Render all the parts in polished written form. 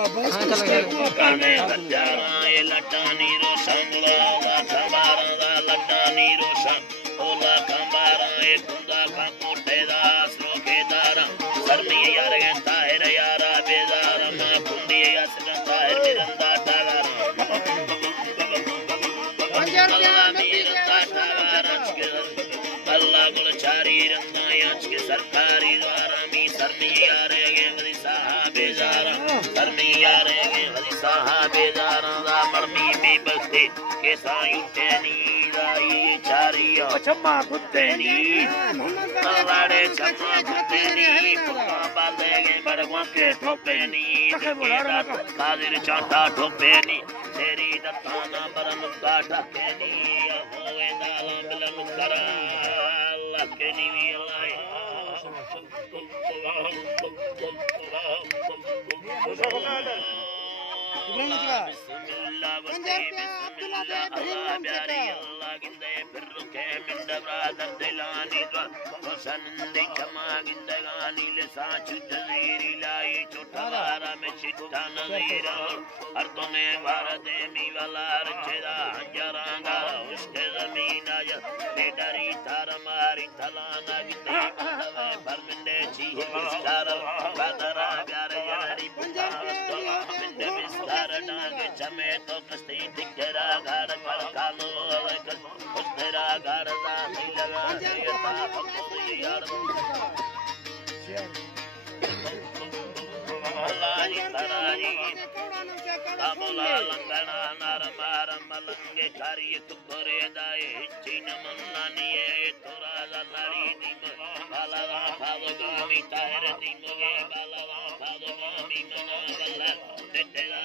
काने हजारा ये लटा नीरो संगला खंबारा दा लटा नीरो संग ओला खंबारा ये कुंदा का कोटेदा श्लोकेदारा सरमी यार गंता है यारा बेदारा मा कुंडी या सगंता है मिरंदा टागारा अल्लाह गुल चारी रंगाया के सरकारी द्वारा मी सरमी यारे के वली साहबे जारा सरमी यारे के वली साहबे जारा दा मरमी में बस्ते के सायुटे नी राई चारिया चम्मा कुत्ते नी लाड़े चम्मा कुत्ते नी पुका बाले के बड़वा के ठोपे नी कादिर चाटा ठोपे नी तेरी दत्ताना बरन काटा के नी होए दाला बिलन करा अल्लाह के नी चमे तो कस्ती दिखरा गाड़ पर कालो लेकर तेरा गाड़दा नहीं लगा देता पकोड़ी यार अल्लाह जी तराजी अबला लंगना नर मार मलंगे कारी तुकरे दाए चीन मन्नानिए तोरा लारी निम बाला भावगामी ताहर दिमगे बाला भावगामी मना बल्ला तेरा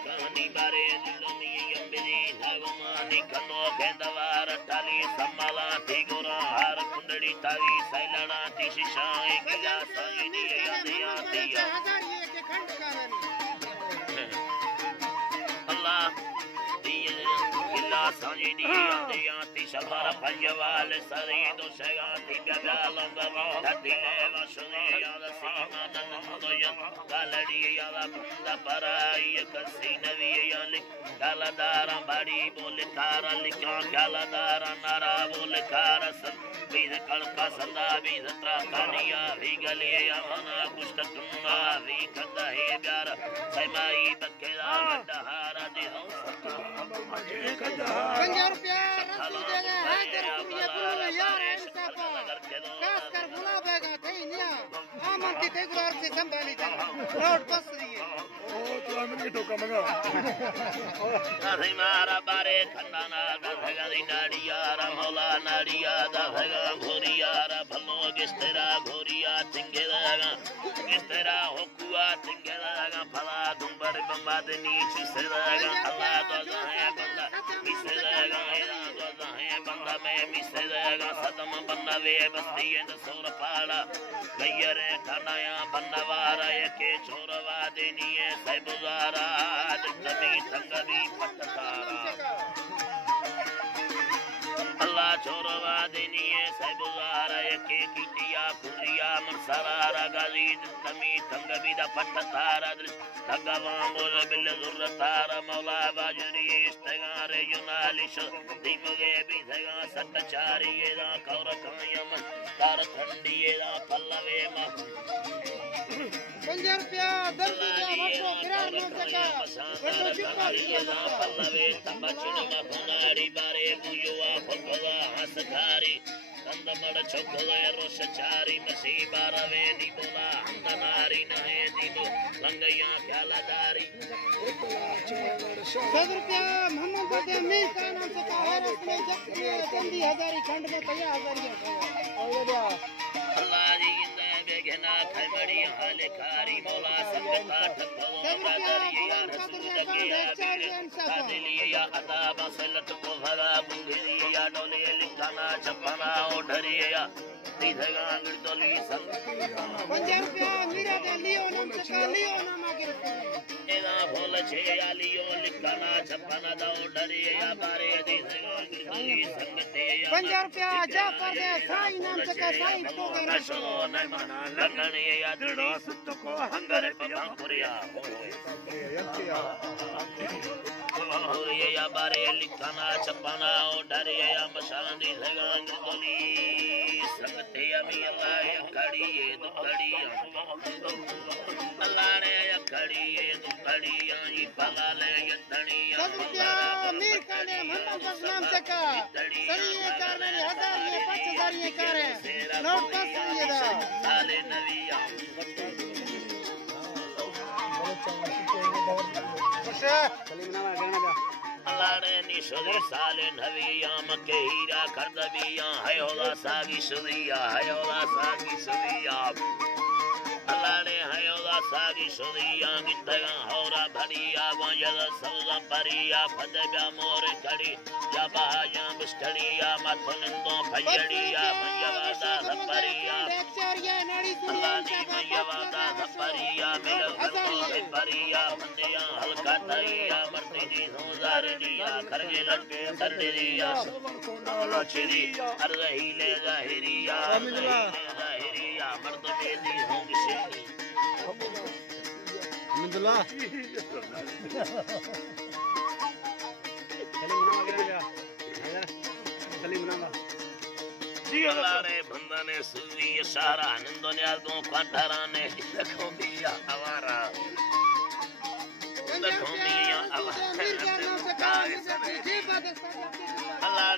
कहानी बारे दिलोमी यम्बिनी धागमानी कनो केंदवार टाली सम्माला तिगोरा हार कुंडली तावी सैलना तिशिशाए गिला साईनी यादिया दिया अल्लाह गिला साईनी यादिया तिशबार पंजवाल सरी दो सगाती गजाल दिले वसने याद सीमा नंदोया गालड़ी याद बंदा पराई कसी नवी याले गालदारा बड़ी बोले तारा लिखा गालदारा नारा बोले कार सन बीज कलका संदा बीज त्राकानिया भी गले मना कुष्ट तुंगा भी कदा है प्यार सैमाई बकेला गड्ढारा दे हम 50 रुपया रस्सी दे गए हाय तेरे को ये बोलो यार ऐसा कास कर बुला बेगा थे निया आमन की थे गुरार से संभाली था रोड बस रही है ओ तो आमन के ठोका मंगा नहीं मारा बारे खंडाना दफगा दी नाड़िया मौला नाड़िया दफगा घोरिया भलो किस्तेरा घोरिया तिंगेदागा किस्तेरा होकुआ तिंगेदागा फला दुंबर बंबाद नीच सेदागा अल्लाह तो है बंदा मिसेदागा हेरा तो है बंदा में मिसेदागा सदम बन्ना वे बस्ती द सोर पाड़ा गयरे ठनाया बन्नवारा के छोरवा देनिए सैबुजारा जमी तंगबी पटतारा अल्लाह छोरवा देनिए सैबुजारा के कीटिया कुरिया मनसरारा गाजी जमी तंगबी द पटतारा दगवा मोल बिल जुरतारा मौला बाजरी इस्तगारे युनालिश दिमगे बिधगा सतचारी दा कौर कायम तार ठंडी दा पल्लवे मा 50 रुपया 10 रुपया किरार में सका वो जितना पल्लवे तबचनी मा भनाड़ी बारे बुयुआ फकला हसखारी कंदमड़ छोकले रोशचारी मसी बारवे दी बोला अंदनारी नहे दीदो लंगया ख्यालादारी 100 रुपया मोहम्मद बदे मीर का नाम से है इसमें जब चंदी हजारी खंड में तया हजारिया अल्लाह जी इंदा बेगना खैमड़ी हाले खारी मौला सबका ठको ब्रदर यार जिंदगी दिलिए या अदा बसलत को भगा बुंगली या डोले लिखाना छपना ओढ़रिया सीधे गांगड़ डोली संग 50 रुपया मेरा लियो नाम चका लियो नाम आगे एदा फूल छे आलियो लिखना छपना दो डरे या बारे दी संगते या 50 रुपया जा पर दे साई नाम चका साई तो कर सो न मना लगने या दिड़ो सुत को हंगर पिया पुरिया ये या बारे लिखना छपना डरे या मशानी सगांग गोली संगते अमी अल्लाह खड़ी ये दुखड़ी अल्लाह ने खड़ी ये दुखड़ी ये पला ले ये धड़िया 10 रुपया मीर काले मोहम्मद नाम चका सरिये कारने 1000 ये 5000 ये करे नोट पास ये दा साले नविया अल्लाह ने निशोदे साले नविया मके हीरा खरदबिया है होला सागी सुदिया है होला सागी सुदिया अल्लाह ने है होला सागी सुदिया गितगा होरा भड़िया वजद सौजा परिया फदबा मोर खड़ी या बाया बिस्टड़िया मथुनिंदो फयड़िया भयवादा सपरिया अल्लाह ने भयवादा सपरिया मेल परिया बंदिया हल्का तरिया मर्दी दी सोजार दिया खरगे लटके सरदिया लचरी अरही ले जाहिरिया जाहिरिया मर्द बेदी होंगी शेरी अल्हम्दुलिल्लाह अल्लाह ने बंदा ने सुवी इशारा नंदो ने दो काठरा ने देखो बिया हमारा देखो बिया अल्लाह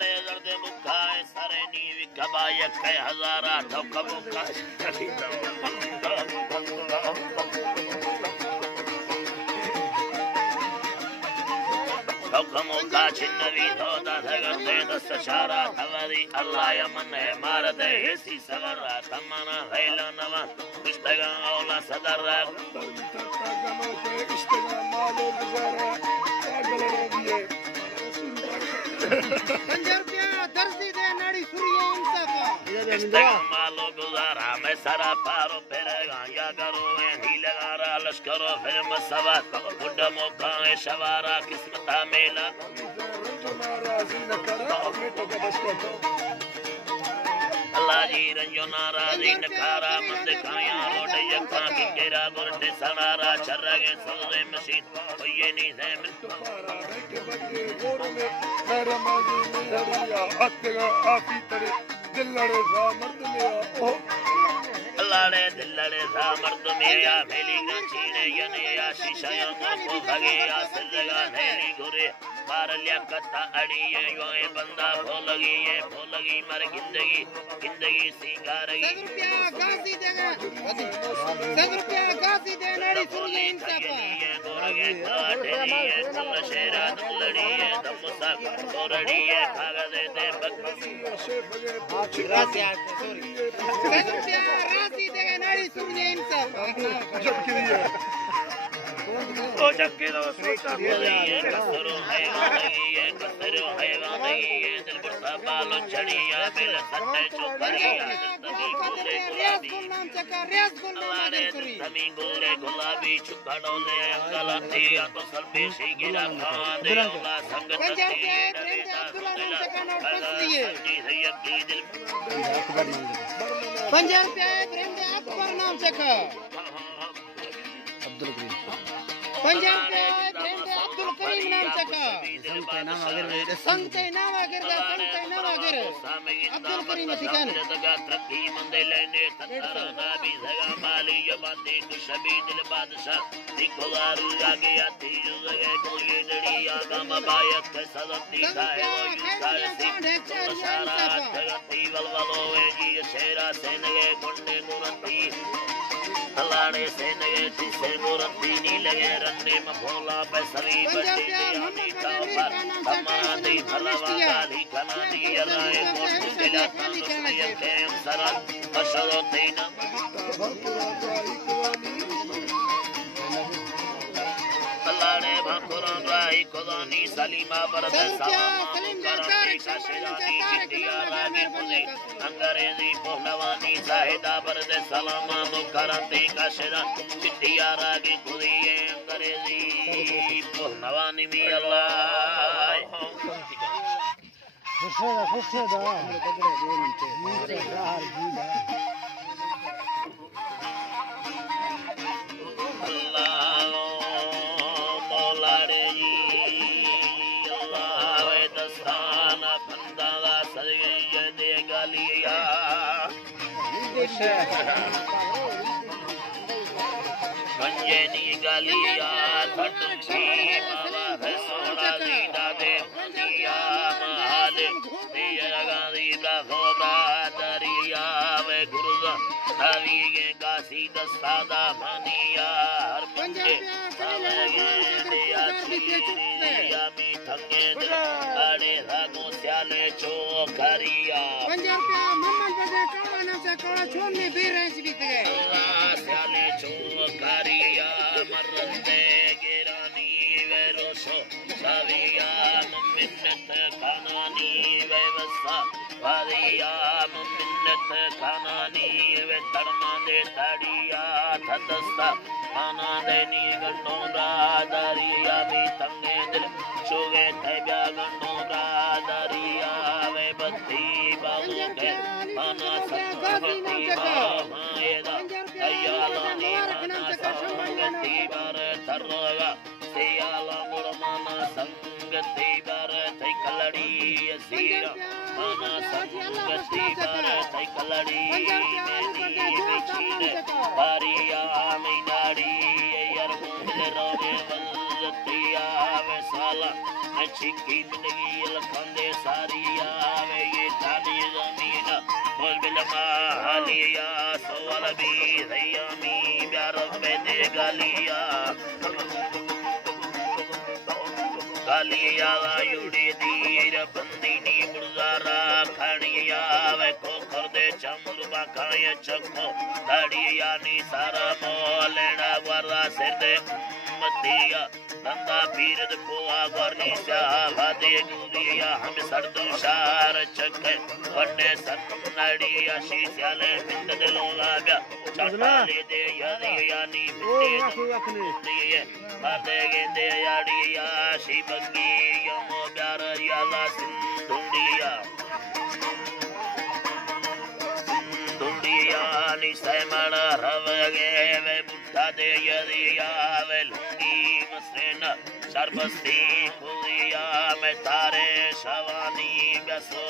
ने दर्दे मुखाए सारे नी विकबाय के हजारा ठोक मुखा हुक्मों का छिन्नवी धोता धगरते दस शारा थवरी अल्लाह यमन है मारते ऐसी सवरा तमना हैला नवा इश्तगा औला सदरा इश्तगा मालो गुजारा पागल रबिए 50 रुपया दर्जी दे नाड़ी सूर्य इंसाफा इश्तगा मालो गुजारा मैं सारा पारो फेरेगा या करो नहीं लगा रहा लश्करो फिर मसवा बुढ़ा मौका है शवारा किस्मता मेला अल्लाह जी रंजो नाराजी नकारा मंद खाया रोड यका की केरा गुरटे सनारा चरगे सौदे मशीन ये नहीं है मेरा माजी मेहरिया हत्तेगा आफी तड़े दिल लड़े सा मर्द मेरा ओ अल्लाह ने दिल लड़े सा मर्द मेरा मेली ना चीने यने या शीशा या को भगे या सजगा नेली गुरे बार लिया कत्ता अड़ी है यो ए बंदा भो लगी मर जिंदगी सिंगारगी 10 रुपया गासी देगा 10 रुपया गासी दे नाड़ी सूर्य इंसाफा ये गोरगे काटे ये चल शेरा लड़ी है दमसा गोरड़ी है कागज दे बकरी 10 रुपया रासी देगा नाड़ी सूर्य इंसाफा जब के लिए ओ जक्के दो सोचा ये कसरो है दिल बरसा बालो चढ़िया दिल सत्ते चुकरिया रियाज गुल नाम चका रियाज गुल नाम आगे सूर्य तमी गोरे गुलाबी छुकड़ो ले गलती तो सलबेशी गिरा खावा दे ओला संगत 50 रुपया प्रेम अब्दुल्ला नाम चका नोट बस लिए 50 रुपया प्रेम अकबर नाम चका 50 रुपया प्रेम अब्दुल करीम नाम चका संते नाम अगर अब्दुल करीम ठिकाना तरक्की मंदे लेने ततारा ना भी जगा माली यबाते कुशबी दिल बादशाह दिखवारू आगे आती जो जगह को ये जड़िया गम बायत के सदती खाए वो यूकासी मशारा जगती वलवलो वे जी शेरा सेनगे गुंडे गुरती अल्लाह ने सेनगे से गुरती नी लगे रन्ने मफोला पे सभी बच्चे आनी का पर तमादी भलवा गाली कनानी अलाए मोट दिला ये केम सरा बशरो तेना अल्लाह ने भकुरान राही खुदानी सलीमा बरद सलाम करती का शेरानी चिट्टिया रागी खुदी अंग्रेजी पहलवानी जाहिदा बरद सलाम करती का शेरा चिट्टिया रागी खुदी अंग्रेजी पहलवानी में अल्लाह गंजेनी गलिया थटुकी बाबा है सोना दीदा दे दिया महाल दिया गादी का सोबा दरिया वे गुरुजा हरी के काशी दस्तादा मनिया हर मंजे दिया दिया मी थके अड़े धागो स्याले चोखरिया ₹50 मोहम्मद बजे काना से काला छोड़ने भी रेंज बीत गए स्याले चोखरिया मरते गिरानी वेरोसो साविया मिन्नत खानानी व्यवस्था वादिया मिन्नत खानानी वे धर्मा दे तड़िया थदस्ता खाना देनी गंडोरा दरिया भी तंगे दिल चुगे थैब्या गंडोरा दरिया वे बत्ती बाबू के खाना संगति माएदा अय्यालानी खाना संगति बार थरोगा सियाला मुरमाना संगति बार थई कलड़ी सीरा खाना संगति बार थई कलड़ी बारिया मीनाड़ी यार मुझे रोवे वल्लतिया वे साला मैं चिंकी मिलगी लखंदे सारिया वे ये थानी ज़मीना बोल बिलमा हालिया सोवाल भी ज़िया मी प्यार पे दे गालिया गालिया युड़ी दीर बंदीनी मुर्जारा खानिया वे को कर दे चमुर बाखाए चखो दाड़िया नी सारा मोलेना वरा सिर दे मतिया बंदा पीरद पुआ गरनी सावा दे गुरिया हम सरदो शार चखे वड्डे सन्नड़िया शीशाले बिंद दिलोगा ब्या चटाले दे यानी मिट्टे मरदे गेंदे याड़िया शिबंगी यमो प्यार याला सिंधुड़िया निसैमण रवगे वे बुद्धा दे यदिया वे लुंगी मसरेन सर्वस्ती खुदिया में तारे शवानी बसो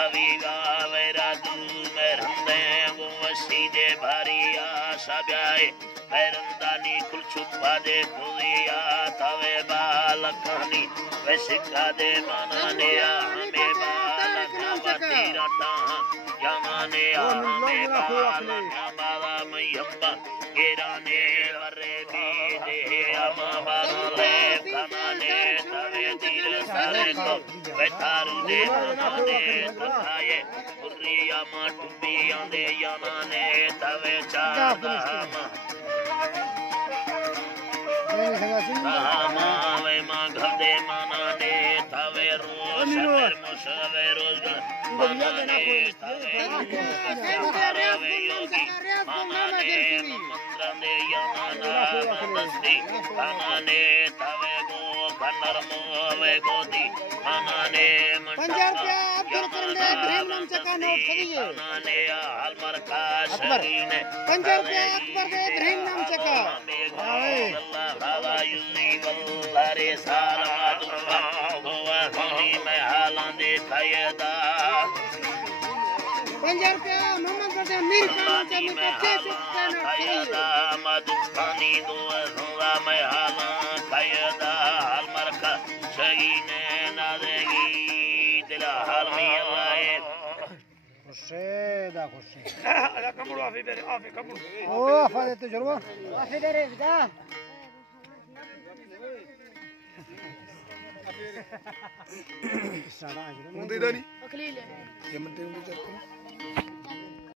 अविगा वे राजू में रंदे वो वशी दे भारिया शब्याए पैरंदानी कुल छुपा दे खुदिया तवे बालकानी वे शिक्षा दे मानाने हमें बालकावती रटा यमाने हमें बाला मैयम्बा गिराने वरे बीजे अमा बाले कमाने तवे तीर सारे को बेतारू दे कमाने तथाये पुरिया मा टुबियां दे यमाने तवे चादा वे मां घदे मनाने तवे रोश मुशवे रोज मनाने तवे योगी मनाने मंत्र दे यमाना दस्ती मनाने तवे गो कन्नर मोवे गोदी मनाने मनाने अलमर का शरीने ₹50 अकबर दे इब्राहिम नाम चका युनी वल्लारे सारा दुआ हुआ हनी में हालां दे खयदा ₹50 मोहम्मद बजे मीर खान के मुकद्दे चुपके न खयदा मधुखानी दुआ हुआ में हालां खयदा अलमर का शहीने ना देगी दिल हाल में अल्लाह खुशेदा खुशे ala kamuru afi bere afi kamuru ओ afade तो जरूर afi दे रे जा ਹੁੰਦੇ ਦਾ ਨਹੀਂ अखलील ਜਮਨ ਤੇ ਹੁੰਦੇ ਚੱਕ